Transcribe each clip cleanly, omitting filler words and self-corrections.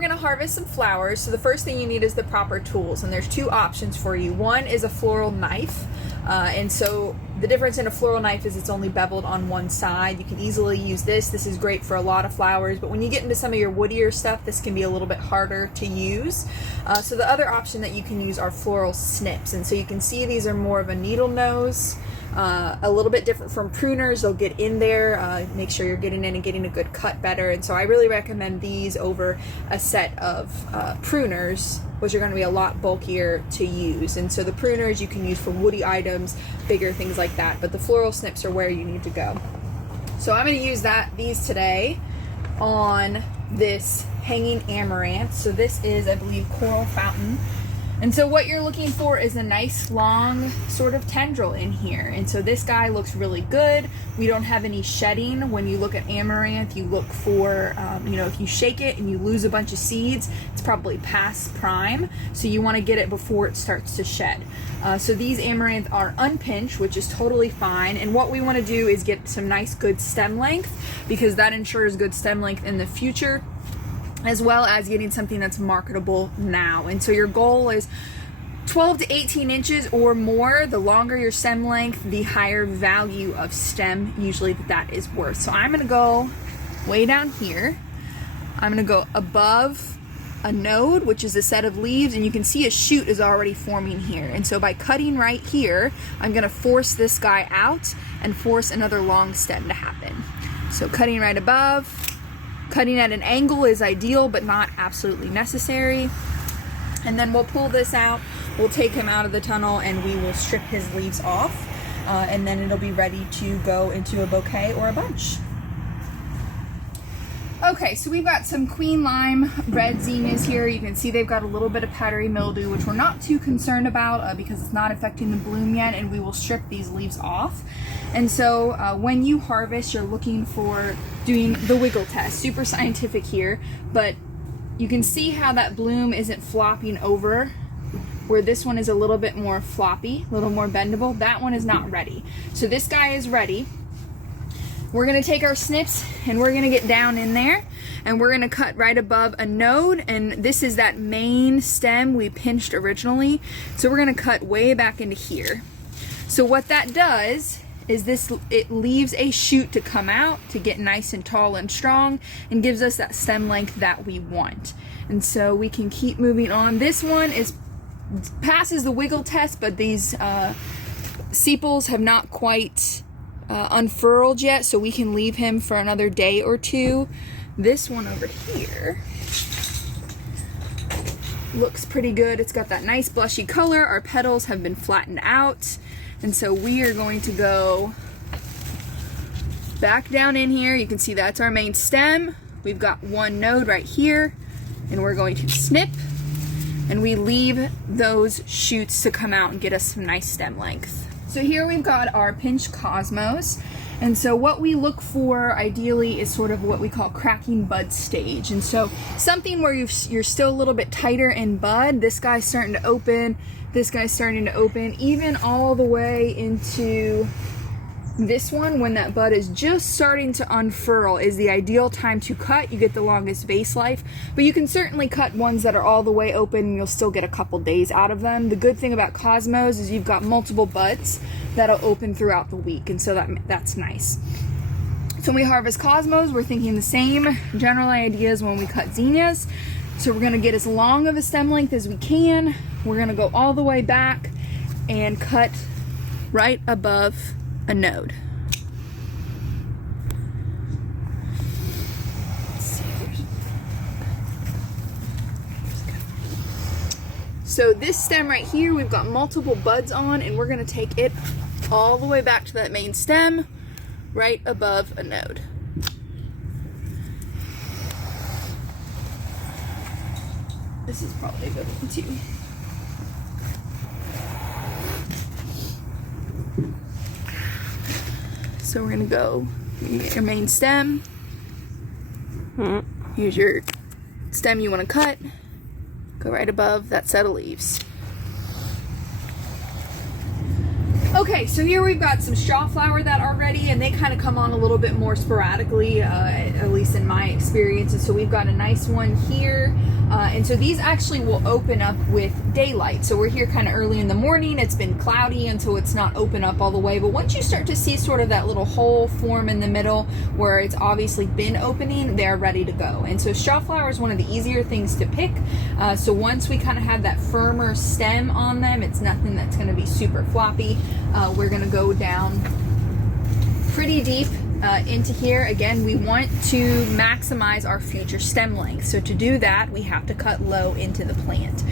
we're gonna harvest some flowers. So the first thing you need is the proper tools, and there's two options for you. One is a floral knife, and so the difference in a floral knife is it's only beveled on one side. You can easily use this. This is great for a lot of flowers, but when you get into some of your woodier stuff, this can be a little bit harder to use. So the other option that you can use are floral snips, and so you can see these are more of a needle nose. A little bit different from pruners. They'll get in there, make sure you're getting in and getting a good cut better, and so I really recommend these over a set of pruners, which are going to be a lot bulkier to use. And so the pruners you can use for woody items, bigger things like that, but the floral snips are where you need to go. So I'm going to use these today on this hanging amaranth. So this is, I believe, Coral Fountain. And so what you're looking for is a nice long sort of tendril in here. And so this guy looks really good. We don't have any shedding. When you look at amaranth, you look for, if you shake it and you lose a bunch of seeds, it's probably past prime. So you want to get it before it starts to shed. So these amaranth are unpinched, which is totally fine. And what we want to do is get some nice good stem length, because that ensures good stem length in the future, as well as getting something that's marketable now. And so your goal is 12 to 18 inches or more. The longer your stem length, the higher value of stem usually that is worth. So I'm gonna go way down here. I'm gonna go above a node, which is a set of leaves, and you can see a shoot is already forming here. And so by cutting right here, I'm gonna force this guy out and force another long stem to happen. So cutting right above. Cutting at an angle is ideal, but not absolutely necessary. And then we'll pull this out, we'll take him out of the tunnel, and we will strip his leaves off. And then it'll be ready to go into a bouquet or a bunch. Okay, so we've got some Queen Lime red zinnias here. You can see they've got a little bit of powdery mildew, which we're not too concerned about because it's not affecting the bloom yet, and we will strip these leaves off. And so when you harvest, you're looking for doing the wiggle test. Super scientific here, but you can see how that bloom isn't flopping over, where this one is a little bit more floppy, a little more bendable. That one is not ready. So this guy is ready. We're gonna take our snips and we're gonna get down in there, and we're gonna cut right above a node, and this is that main stem we pinched originally. So we're gonna cut way back into here. So what that does is it leaves a shoot to come out to get nice and tall and strong, and gives us that stem length that we want. And so we can keep moving on. This one passes the wiggle test, but these sepals have not quite unfurled yet, so we can leave him for another day or two. This one over here looks pretty good. It's got that nice blushy color. Our petals have been flattened out, and so we are going to go back down in here. You can see that's our main stem. We've got one node right here, and we're going to snip, and we leave those shoots to come out and get us some nice stem length. So here we've got our pinched cosmos, and so what we look for ideally is sort of what we call cracking bud stage. And so something where you're still a little bit tighter in bud. This guy's starting to open, this guy's starting to open, even all the way into this one. When that bud is just starting to unfurl is the ideal time to cut. You get the longest vase life, but you can certainly cut ones that are all the way open and you'll still get a couple days out of them. The good thing about cosmos is you've got multiple buds that'll open throughout the week, and so that's nice. So when we harvest cosmos, we're thinking the same general ideas when we cut zinnias. So we're gonna get as long of a stem length as we can. We're gonna go all the way back and cut right above a node. So this stem right here, we've got multiple buds on, and we're gonna take it all the way back to that main stem, right above a node. This is probably a good one too. So we're gonna go, you get your main stem. Here's your stem you wanna cut. Go right above that set of leaves. Okay, so here we've got some straw flower that are ready, and they kind of come on a little bit more sporadically, at least in my experience. And so we've got a nice one here. And so these actually will open up with daylight. So we're here kind of early in the morning. It's been cloudy until it's not open up all the way. But once you start to see sort of that little hole form in the middle where it's obviously been opening, they're ready to go. And so straw flower is one of the easier things to pick. So once we kind of have that firmer stem on them, it's nothing that's going to be super floppy. We're going to go down pretty deep into here. Again, we want to maximize our future stem length. So to do that, we have to cut low into the plant.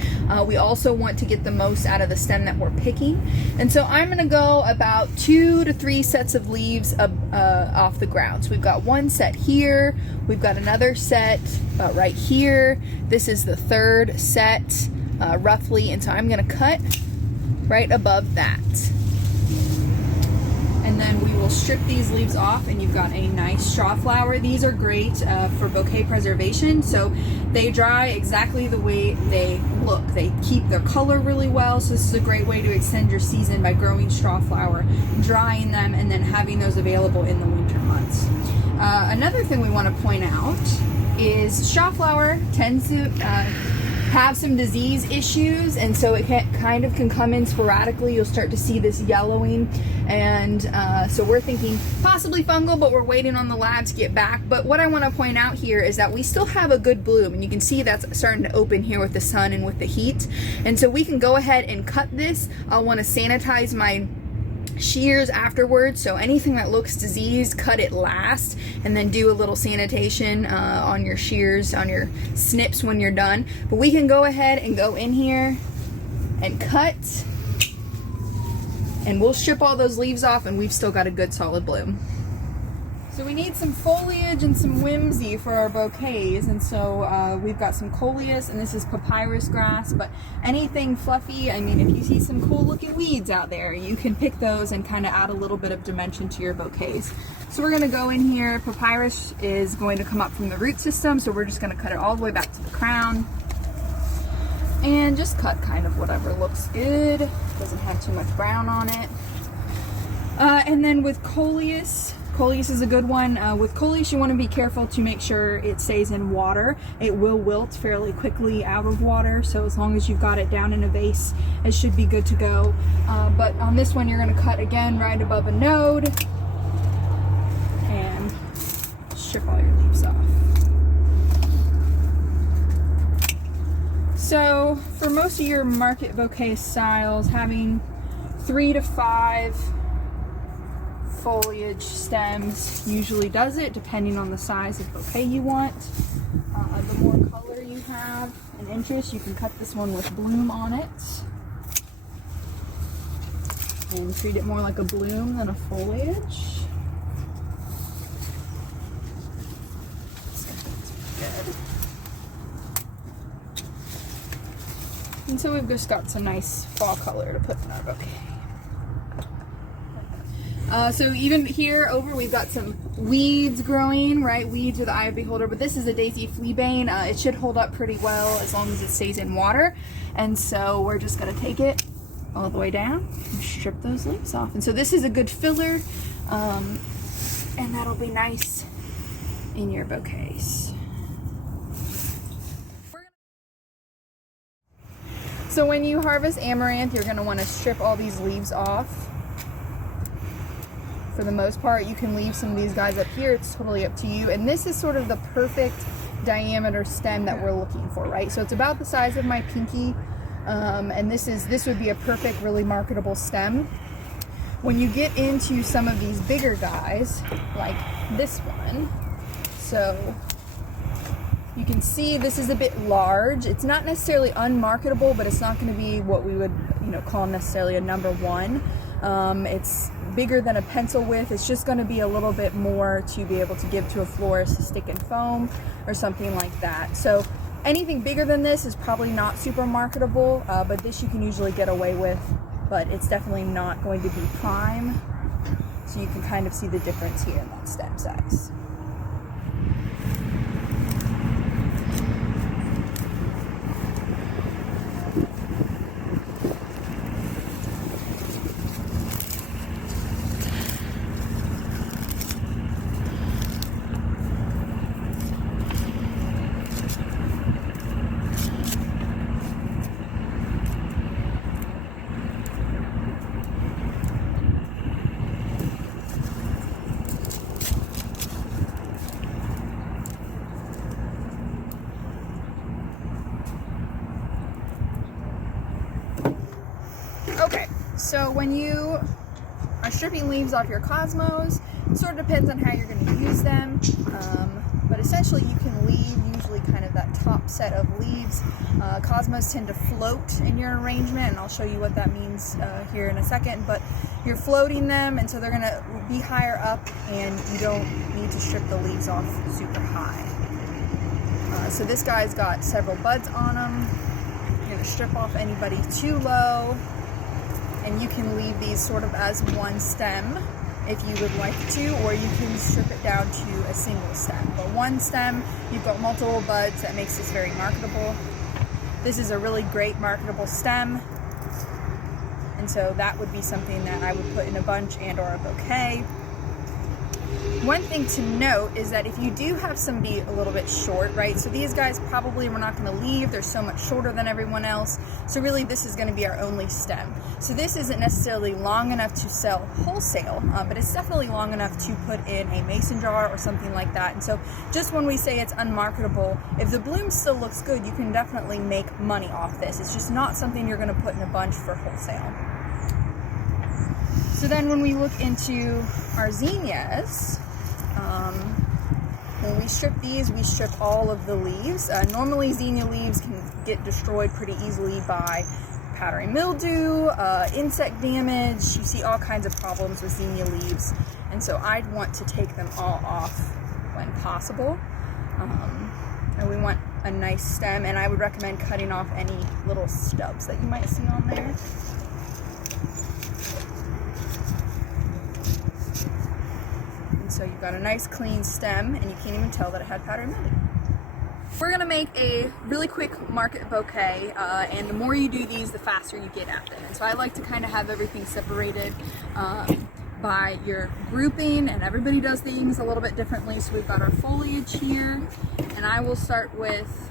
We also want to get the most out of the stem that we're picking. And so I'm going to go about 2 to 3 sets of leaves off the ground. So we've got one set here. We've got another set right here. This is the third set roughly. And so I'm going to cut right above that. And then we will strip these leaves off, and you've got a nice straw flower. These are great for bouquet preservation. So they dry exactly the way they look. They keep their color really well. So this is a great way to extend your season by growing straw flower, drying them, and then having those available in the winter months. Another thing we want to point out is straw flower tends to have some disease issues, and so it kind of can come in sporadically. You'll start to see this yellowing, and so we're thinking possibly fungal, but we're waiting on the lab to get back. But what I want to point out here is that we still have a good bloom, and you can see that's starting to open here with the sun and with the heat. And so we can go ahead and cut this. I'll want to sanitize my shears afterwards, so anything that looks diseased, cut it last, and then do a little sanitation on your shears, on your snips when you're done. But we can go ahead and go in here and cut, and we'll strip all those leaves off, and we've still got a good solid bloom. So we need some foliage and some whimsy for our bouquets, and so we've got some coleus, and this is papyrus grass, but anything fluffy, I mean, if you see some cool looking weeds out there, you can pick those and kind of add a little bit of dimension to your bouquets. So we're going to go in here. Papyrus is going to come up from the root system, so we're just going to cut it all the way back to the crown. And just cut kind of whatever looks good, doesn't have too much brown on it. And then with coleus, Coleus is a good one. With coleus, you want to be careful to make sure it stays in water. It will wilt fairly quickly out of water, so as long as you've got it down in a vase, it should be good to go. But on this one, you're going to cut again right above a node and strip all your leaves off. So for most of your market bouquet styles, having 3 to 5 foliage stems usually does it, depending on the size of bouquet you want. The more color you have and interest, you can cut this one with bloom on it and treat it more like a bloom than a foliage. And so we've just got some nice fall color to put in our bouquet. So even here over, we've got some weeds growing, right? Weeds are the eye of the beholder, but this is a daisy fleabane. It should hold up pretty well as long as it stays in water. And so we're just gonna take it all the way down and strip those leaves off. And so this is a good filler, and that'll be nice in your bouquets. So when you harvest amaranth, you're gonna wanna strip all these leaves off. For the most part, you can leave some of these guys up here. It's totally up to you. And this is sort of the perfect diameter stem that we're looking for, right? So it's about the size of my pinky, and this would be a perfect, really marketable stem. When you get into some of these bigger guys, like this one, so you can see this is a bit large. It's not necessarily unmarketable, but it's not going to be what we would, call necessarily a number one. It's bigger than a pencil width. It's just going to be a little bit more to be able to give to a florist to stick in foam or something like that. So anything bigger than this is probably not super marketable, but this you can usually get away with, but it's definitely not going to be prime. So you can kind of see the difference here in that stem size. So when you are stripping leaves off your cosmos, it sort of depends on how you're going to use them, but essentially you can leave usually kind of that top set of leaves. Cosmos tend to float in your arrangement, and I'll show you what that means here in a second, but you're floating them, and so they're going to be higher up, and you don't need to strip the leaves off super high. So this guy's got several buds on him. You're going to strip off anybody too low, and you can leave these sort of as one stem if you would like to, or you can strip it down to a single stem. But one stem, you've got multiple buds, that makes this very marketable. This is a really great marketable stem, and so that would be something that I would put in a bunch and or a bouquet. One thing to note is that if you do have somebody a little bit short, right, so these guys probably we're not going to leave, they're so much shorter than everyone else, so really this is going to be our only stem. So this isn't necessarily long enough to sell wholesale, but it's definitely long enough to put in a mason jar or something like that. And so just when we say it's unmarketable, if the bloom still looks good, you can definitely make money off this. It's just not something you're going to put in a bunch for wholesale. So then when we look into our zinnias, when we strip these, we strip all of the leaves. Normally zinnia leaves can get destroyed pretty easily by powdery mildew, insect damage. You see all kinds of problems with zinnia leaves, and so I'd want to take them all off when possible. And we want a nice stem, and I would recommend cutting off any little stubs that you might see on there. So you've got a nice clean stem, and you can't even tell that it had powdery mildew. We're gonna make a really quick market bouquet, and the more you do these, the faster you get at them. And so I like to kind of have everything separated by your grouping, and everybody does things a little bit differently. So we've got our foliage here, and I will start with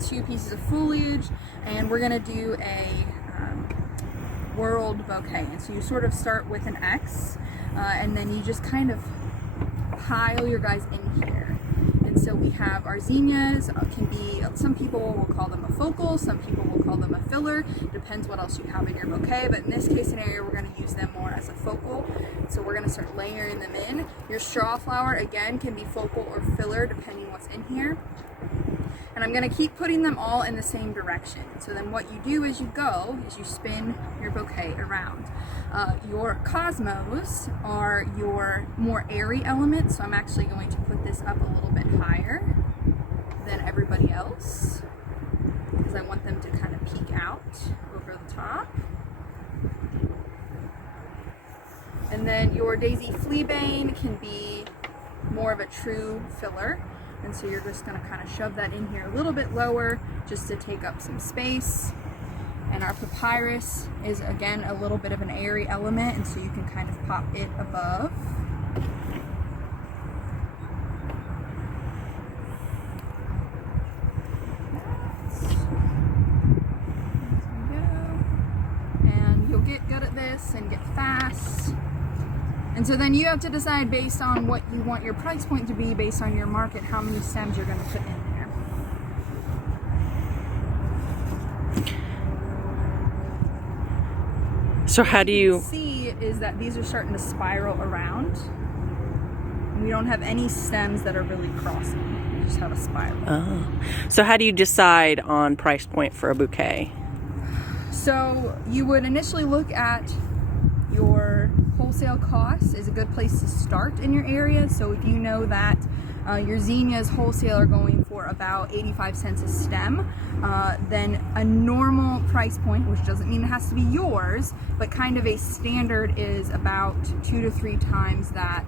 2 pieces of foliage, and we're gonna do a whorled bouquet. And so you sort of start with an X, and then you just kind of pile your guys in here. And so we have our zinnias, can be, some people will call them a focal, some people will call them a filler, depends what else you have in your bouquet, but in this case scenario we're going to use them more as a focal. So we're going to start layering them in. Your straw flower again can be focal or filler depending what's in here. And I'm going to keep putting them all in the same direction. So then what you do as you go is you spin your bouquet around. Your cosmos are your more airy elements, so I'm actually going to put this up a little bit higher than everybody else because I want them to kind of peek out over the top. And then your daisy fleabane can be more of a true filler. And so you're just going to kind of shove that in here a little bit lower just to take up some space. And our papyrus is again a little bit of an airy element, and so you can kind of pop it above. And you'll get good at this and get fast. And so then you have to decide based on what you want your price point to be, based on your market, how many stems you're going to put in there. So how do you see is that these are starting to spiral around. We don't have any stems that are really crossing. We just have a spiral. Oh. So how do you decide on price point for a bouquet? So you would initially look at your wholesale costs is a good place to start in your area. So if you know that your zinnias wholesale are going for about 85 cents a stem, then a normal price point, which doesn't mean it has to be yours, but kind of a standard is about 2 to 3 times that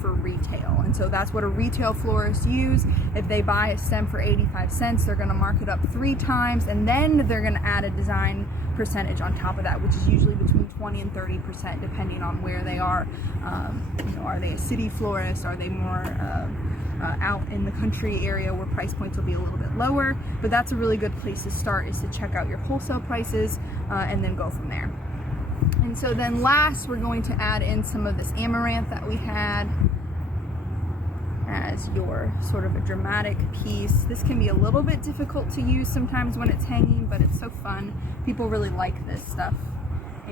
for retail. And so that's what a retail florist use. If they buy a stem for 85 cents, they're going to mark it up 3 times, and then they're going to add a design percentage on top of that, which is usually between 20 and 30% depending on where they are. Are they a city florist? Are they more out in the country area where price points will be a little bit lower? But that's a really good place to start, is to check out your wholesale prices and then go from there. And so then last, we're going to add in some of this amaranth that we had as your sort of a dramatic piece. This can be a little bit difficult to use sometimes when it's hanging, but it's so fun. People really like this stuff.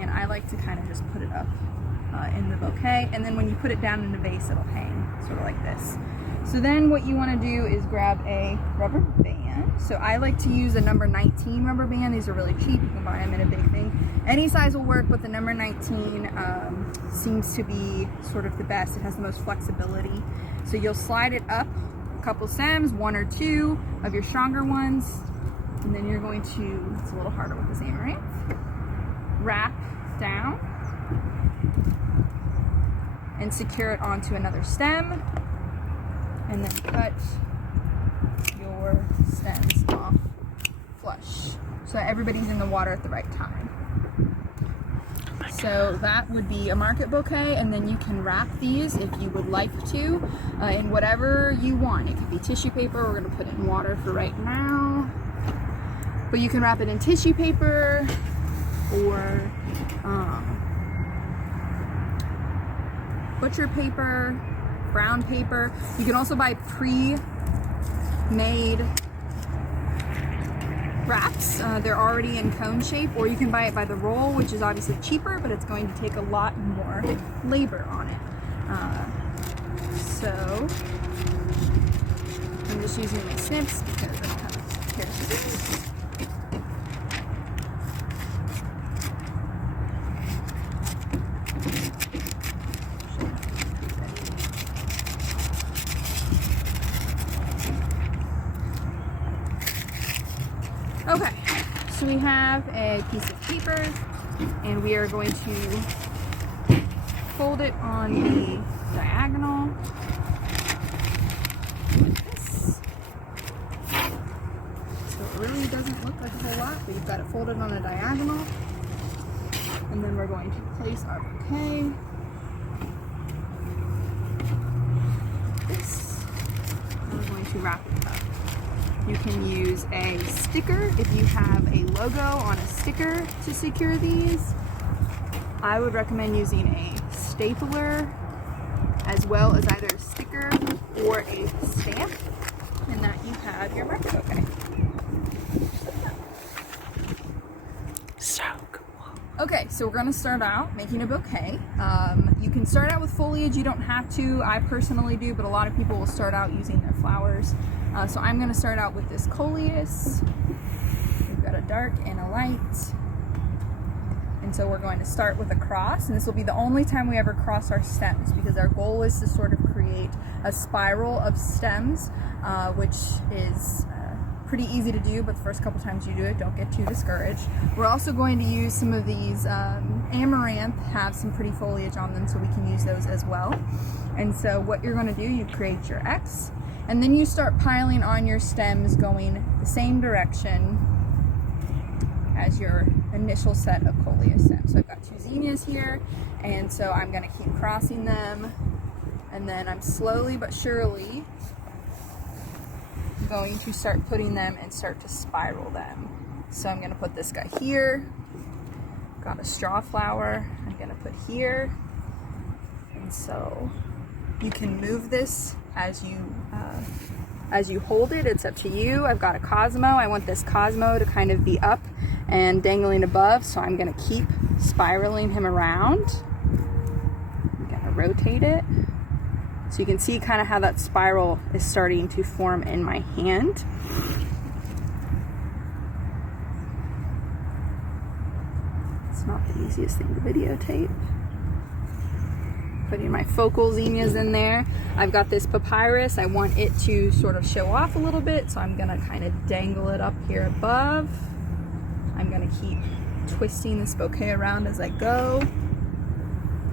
and I like to kind of just put it up in the bouquet, and then when you put it down in the vase, it'll hang sort of like this. So then what you want to do is grab a rubber band. So I like to use a number 19 rubber band. These are really cheap. You can buy them in a big thing. Any size will work, but the number 19 seems to be sort of the best. It has the most flexibility. So you'll slide it up a couple stems, 1 or 2 of your stronger ones, and then you're going to, it's a little harder with this amaranth, wrap down and secure it onto another stem, and then cut your stems off flush so that everybody's in the water at the right time. So that would be a market bouquet, and then you can wrap these if you would like to in whatever you want. It could be tissue paper. We're going to put it in water for right now, but you can wrap it in tissue paper or butcher paper, brown paper. You can also buy pre-made wraps. They're already in cone shape, or you can buy it by the roll, which is obviously cheaper, but it's going to take a lot more labor on it. So I'm just using my snips because I don't have a pair of scissors. Okay, so we have a piece of paper, and we are going to fold it on the diagonal like this. So it really doesn't look like a whole lot, but you've got it folded on a diagonal. And then we're going to place our bouquet like this. And we're going to wrap it up. You can use a sticker if you have a logo on a sticker to secure these. I would recommend using a stapler as well as either a sticker or a stamp, and that you have your market bouquet. So cool. Okay, so we're going to start out making a bouquet. You can start out with foliage, you don't have to. I personally do, but a lot of people will start out using their flowers. So I'm going to start out with this coleus. We've got a dark and a light. And so we're going to start with a cross, and this will be the only time we ever cross our stems, because our goal is to sort of create a spiral of stems, which is pretty easy to do, but the first couple times you do it, don't get too discouraged. We're also going to use some of these amaranth, have some pretty foliage on them, so we can use those as well. And so what you're going to do, you create your X, and then you start piling on your stems going the same direction as your initial set of coleus stems. So I've got 2 zinnias here, and so I'm going to keep crossing them, and then I'm slowly but surely going to start putting them and start to spiral them. So I'm going to put this guy here, got a straw flower I'm going to put here, and so you can move this as you hold it. It's up to you. I've got a Cosmo. I want this Cosmo to kind of be up and dangling above, so I'm going to keep spiraling him around. I'm going to rotate it. So you can see kind of how that spiral is starting to form in my hand. It's not the easiest thing to videotape. Putting my focal zinnias in there. I've got this papyrus. I want it to sort of show off a little bit, so I'm going to kind of dangle it up here above. I'm going to keep twisting this bouquet around as I go.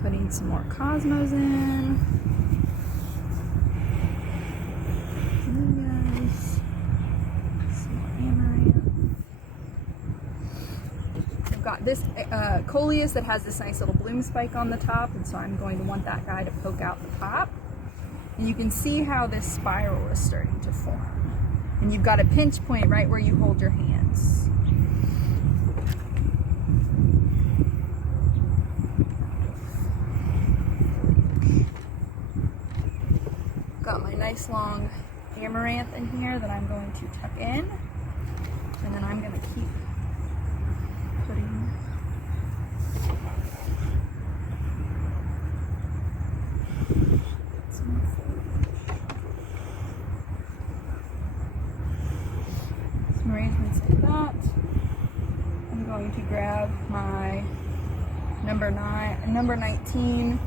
Putting some more cosmos in. Zinnias. Some more amaranth. I've got this coleus that has this nice little bloom spike on the top, and so I'm going to want that guy to poke out the top. And you can see how this spiral is starting to form. And you've got a pinch point right where you hold your hands. Got my nice long amaranth in here that I'm going to tuck in, and then I'm going to keep putting Some arrangements like that. I'm going to grab my number 19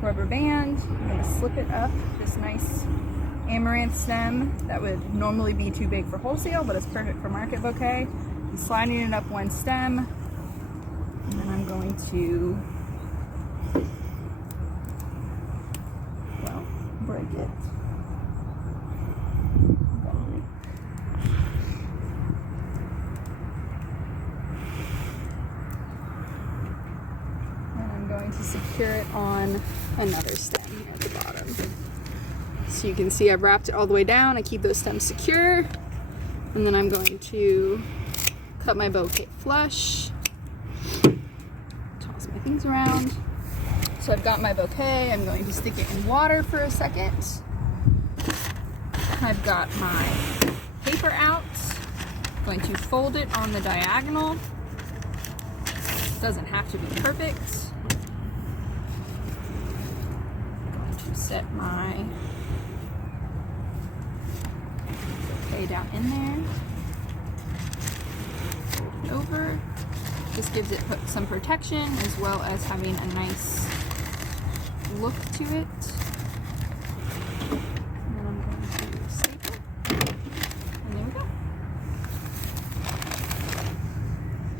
rubber band. I'm going to slip it up this nice amaranth stem that would normally be too big for wholesale, but it's perfect for market bouquet. I'm sliding it up one stem, and then I'm going to, well, break it. And I'm going to secure it on another stem here at the bottom. So you can see I've wrapped it all the way down. I keep those stems secure. And then I'm going to cut my bouquet flush. Toss my things around. So I've got my bouquet. I'm going to stick it in water for a second. I've got my paper out. I'm going to fold it on the diagonal. It doesn't have to be perfect. I'm going to set my bouquet down in there. Fold it over. This gives it some protection as well as having a nice look to it. And then I'm going to staple. And there we go.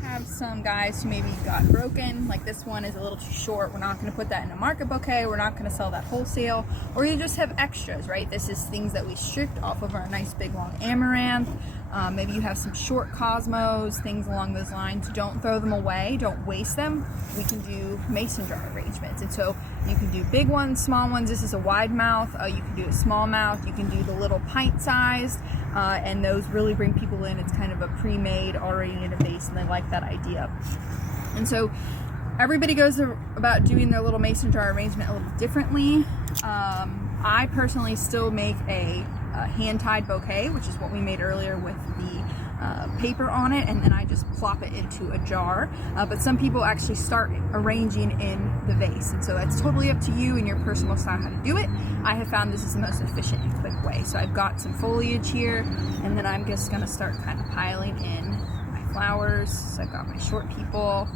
Have some guys who maybe got broken, like this one is a little too short. We're not going to put that in a market bouquet. We're not going to sell that wholesale. Or you just have extras, right? This is things that we stripped off of our nice big long amaranth. Maybe you have some short cosmos, things along those lines. Don't throw them away. Don't waste them. We can do mason jar arrangements. And so you can do big ones, small ones. This is a wide mouth. You can do a small mouth. You can do the little pint sized. And those really bring people in. It's kind of a pre-made, already in a vase, and they like that idea. And so everybody goes about doing their little mason jar arrangement a little differently. I personally still make a hand-tied bouquet, which is what we made earlier with the paper on it, and then I just plop it into a jar. But some people actually start arranging in the vase, and so that's totally up to you and your personal style how to do it. I have found this is the most efficient and quick way. So I've got some foliage here, and then I'm just going to start kind of piling in my flowers. So I've got my short people.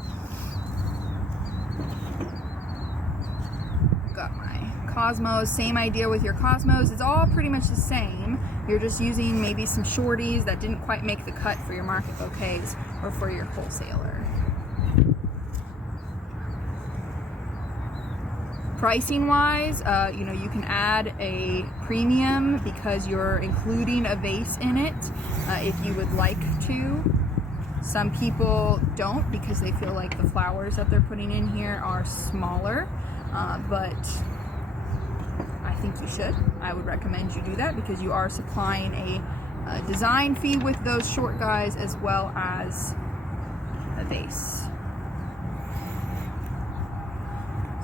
Got my cosmos. Same idea with your cosmos. It's all pretty much the same. You're just using maybe some shorties that didn't quite make the cut for your market bouquets or for your wholesaler. Pricing wise, you can add a premium because you're including a vase in it if you would like to. Some people don't because they feel like the flowers that they're putting in here are smaller, but I think you should. I would recommend you do that because you are supplying a design fee with those short guys as well as a vase.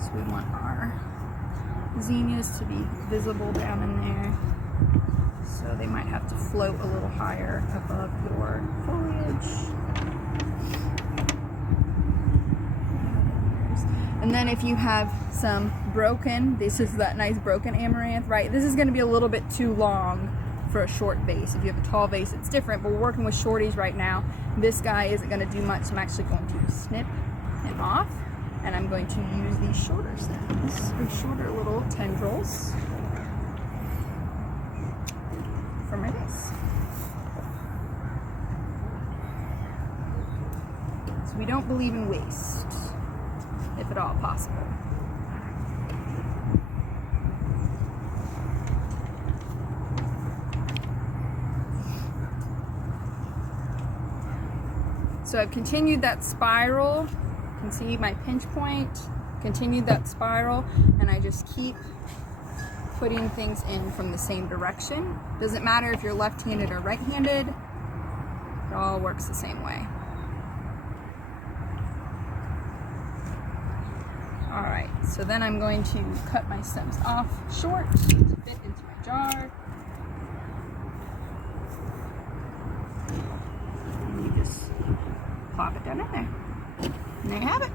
So we want our zinnias to be visible down in there. So they might have to float a little higher above your foliage. And then if you have some broken, this is that nice broken amaranth, right? This is going to be a little bit too long for a short vase. If you have a tall vase, it's different, but we're working with shorties right now. This guy isn't going to do much, so I'm actually going to snip him off, and I'm going to use these shorter stems, these shorter little tendrils for my vase. So we don't believe in waste, if at all possible. So I've continued that spiral. You can see my pinch point, continued that spiral, and I just keep putting things in from the same direction. Doesn't matter if you're left-handed or right-handed, it all works the same way. All right, so then I'm going to cut my stems off short to fit into my jar. And you just plop it down in there. And there you have it.